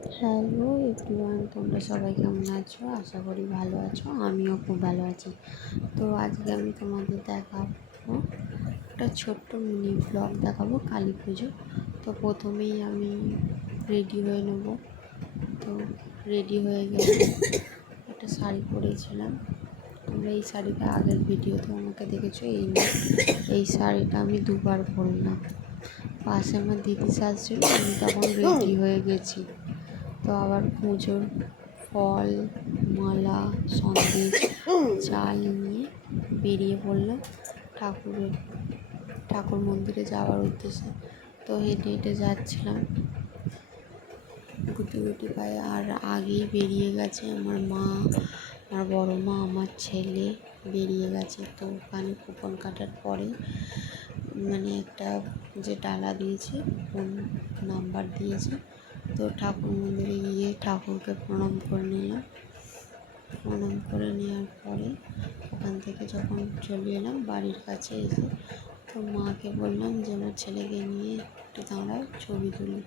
Hello everyone তোমরা সবাই কেমন আছো? আশা করি ভালো আছো, আমিও খুব ভালো আছি। তো আজকে আমি তোমাদের দেখাবো একটা ছোট্ট মিনি ব্লগ দেখাবো, কালী পুজো। তো প্রথমেই আমি রেডি হয়ে নেব। তো রেডি হয়ে গেলে একটা শাড়ি পরেছিলাম। তোমরা এই শাড়িটা আগের ভিডিওতে আমাকে দেখেছ, এই এই শাড়িটা আমি দুবার পরলাম। পাশে আমার দিদি সাজছিল আমি তখন রেডি হয়ে গেছি। তো আবার পুজোর ফল, মালা, সন্দেশ, চাল নিয়ে বেরিয়ে পড়লাম ঠাকুরের, ঠাকুর মন্দিরে যাওয়ার উদ্দেশ্যে। তো হেঁটে হেঁটে যাচ্ছিলাম। গুটি গুটি পায়ে আর আগেই বেরিয়ে গেছে আমার মা, আমার বড় মা, আমার ছেলে বেরিয়ে গেছে। তো ওখানে কুপন কাটার পরে মানে একটা যে ডালা দিয়েছে ফোন নাম্বার দিয়েছে। তো ঠাকুর মন্দিরে গিয়ে ঠাকুরকে প্রণাম করে নিলাম। প্রণাম করে নেওয়ার পরে ওখান থেকে যখন চলে এলাম বাড়ির কাছে এসে তো মাকে বললাম যে আমার ছেলেকে নিয়ে একটু দাঁড়াও, ছবি তুলি।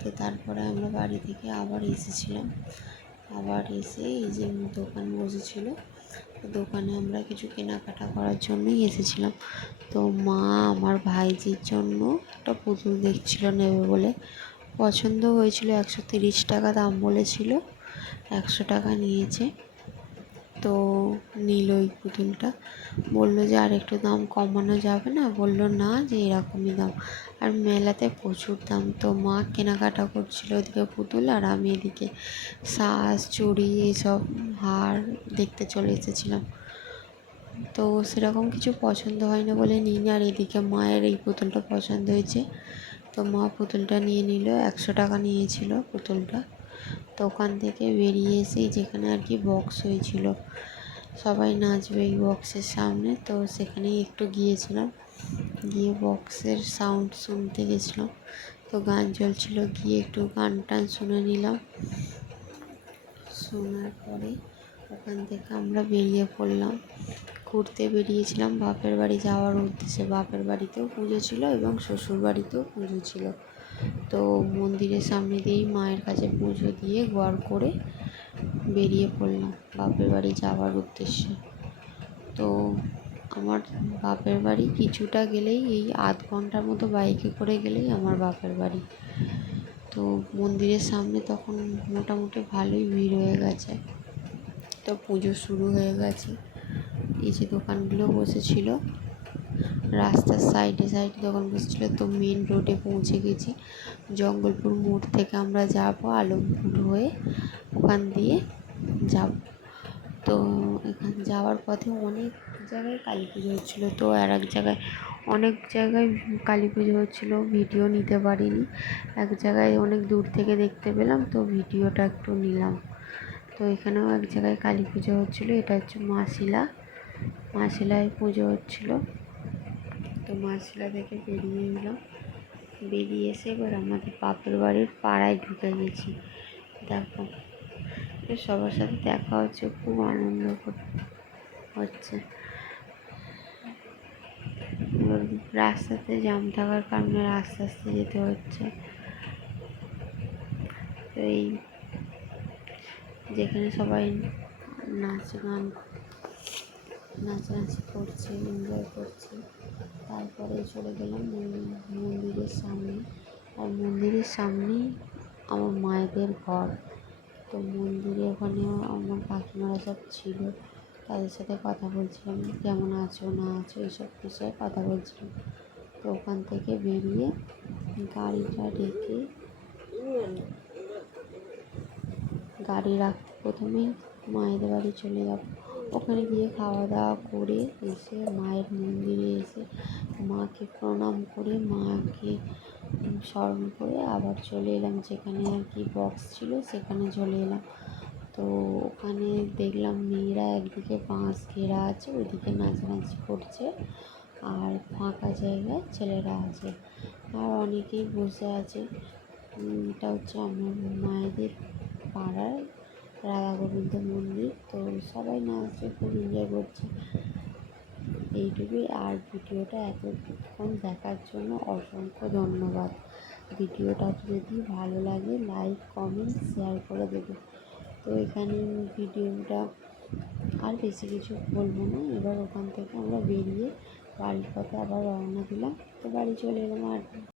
তো তারপরে আমরা বাড়ি থেকে আবার এসেছিলাম। আবার এসে এই যে দোকান বসেছিল, দোকানে আমরা কিছু কেনাকাটা করার জন্যই এসেছিলাম। তো মা আমার ভাইজির জন্য একটা পুতুল দেখছিল নেবে বলে। পছন্দ হয়েছিল একশো তিরিশ টাকা দাম বলেছিল, একশো টাকা নিয়েছে। তো নিল ওই পুতুলটা। বলল যে আর একটু দাম কমানো যাবে না? বলল, না, যে এরকমই দাম। আর মেলাতে প্রচুর দাম। তো মা কেনাকাটা করছিল ওদিকে পুতুল আর আমি এদিকে সাজ, চুড়ি এইসব হার দেখতে চলে এসেছিলাম। তো সেরকম কিছু পছন্দ হয় না বলে নিই আর এদিকে মায়ের এই পুতুলটা পছন্দ হয়েছে। তো মা পুতুলটা নিয়ে নিল, একশো টাকা নিয়েছিল পুতুলটা। তো ওখান থেকে বেরিয়ে এসেই যেখানে আর কি বক্স হয়েছিল। সবাই নাচবে এই বক্সের সামনে। তো সেখানেই একটু গিয়েছিলাম। গিয়ে বক্সের সাউন্ড শুনতে গেছিলাম। তো গান চলছিল, গিয়ে একটু গান টান শুনে নিলাম। শোনার পরে ওখান থেকে আমরা বেরিয়ে পড়লাম। ঘুরতে বেরিয়েছিলাম। বাপের বাড়ি যাওয়ার উদ্দেশ্যে বাপের বাড়িতেও পুজো ছিল এবং শ্বশুর বাড়িতেও পুজো ছিল। তো মন্দিরের সামনে দিয়েই মায়ের কাছে পুজো দিয়ে গড় করে বেরিয়ে পড়লাম বাপের বাড়ি যাওয়ার উদ্দেশ্যে। তো আমার বাপের বাড়ি কিছুটা গেলেই এই আধ ঘণ্টার মতো বাইকে করে গেলেই আমার বাপের বাড়ি। তো মন্দিরের সামনে তখন মোটামুটি ভালোই ভিড় হয়ে গেছে। তো পুজো শুরু হয়ে গেছে। এই যে দোকানগুলো বসেছিল, রাস্তার সাইডে সাইডে দোকান বসেছিলো, তো মেন রোডে পৌঁছে গেছি। জঙ্গলপুর মোড় থেকে আমরা যাব আলমপুর হয়ে ওখান দিয়ে যাব। তো এখান যাওয়ার পথে অনেক জায়গায় কালী পুজো হচ্ছিল, তো আর এক জায়গায় অনেক জায়গায় কালী পুজো হচ্ছিল ভিডিও নিতে পারিনি। এক জায়গায় অনেক দূর থেকে দেখতে পেলাম, তো ভিডিওটা একটু নিলাম। তো এখানেও এক জায়গায় কালী পুজো হচ্ছিল, এটা হচ্ছে মাসিলা। মাসিলায় পুজো হচ্ছিল। তো মাসিলা থেকে বেরিয়ে এলাম। বেরিয়ে এসে এবার আমাদের বাপের বাড়ির পাড়ায় ঢুকে গেছি। দেখো সবার সাথে দেখা হচ্ছে, খুব আনন্দ হচ্ছে। রাস্তাতে জাম থাকার কারণে আস্তে আস্তে যেতে হচ্ছে। তো এই, যেখানে সবাই নাচ গান নাচানাচি করছে এনজয় করছে। তারপরে চলে গেলাম মন্দিরের সামনে। আর মন্দিরের সামনেই আমার মায়েদের ঘর। তো মন্দিরে ওখানে আমার কাকিমারা সব ছিল। তাদের সাথে কথা বলছিলাম, কেমন আছো, না আছো, এইসব বিষয়ে কথা বলছিলাম। তো ওখান থেকে বেরিয়ে গাড়িটা ডেকে গাড়ি রাখতে প্রথমেই মায়েদের বাড়ি চলে যাব। ওখানে গিয়ে খাওয়া দাওয়া করে এসে মায়ের মন্দিরে এসে মাকে প্রণাম করে, মাকে স্মরণ করে আবার চলে এলাম যেখানে আর কি বক্স ছিল সেখানে চলে এলাম। তো ওখানে দেখলাম মেয়েরা একদিকে বাঁশ ঘেরা আছে, ওইদিকে নাচানাচি করছে আর ফাঁকা জায়গায় ছেলেরা আছে আর অনেকেই বসে আছে। এটা হচ্ছে আমার মায়েদের পাড়ার রাধা গোবিন্দ মন্দির। তো সবাই নাচছে খুব এনজয় করছে। এইটুকুই। আর ভিডিওটা এতক্ষণ দেখার জন্য অসংখ্য ধন্যবাদ। ভিডিওটা যদি ভালো লাগে লাইক কমেন্ট শেয়ার করে দেবে। তো এখানে ভিডিওটা আর বেশি কিছু বলব না। এবার ওখান থেকে আমরা বেরিয়ে বাড়ির পথে আবার রওনা দিলাম। তো বাড়ি চলে এলাম আর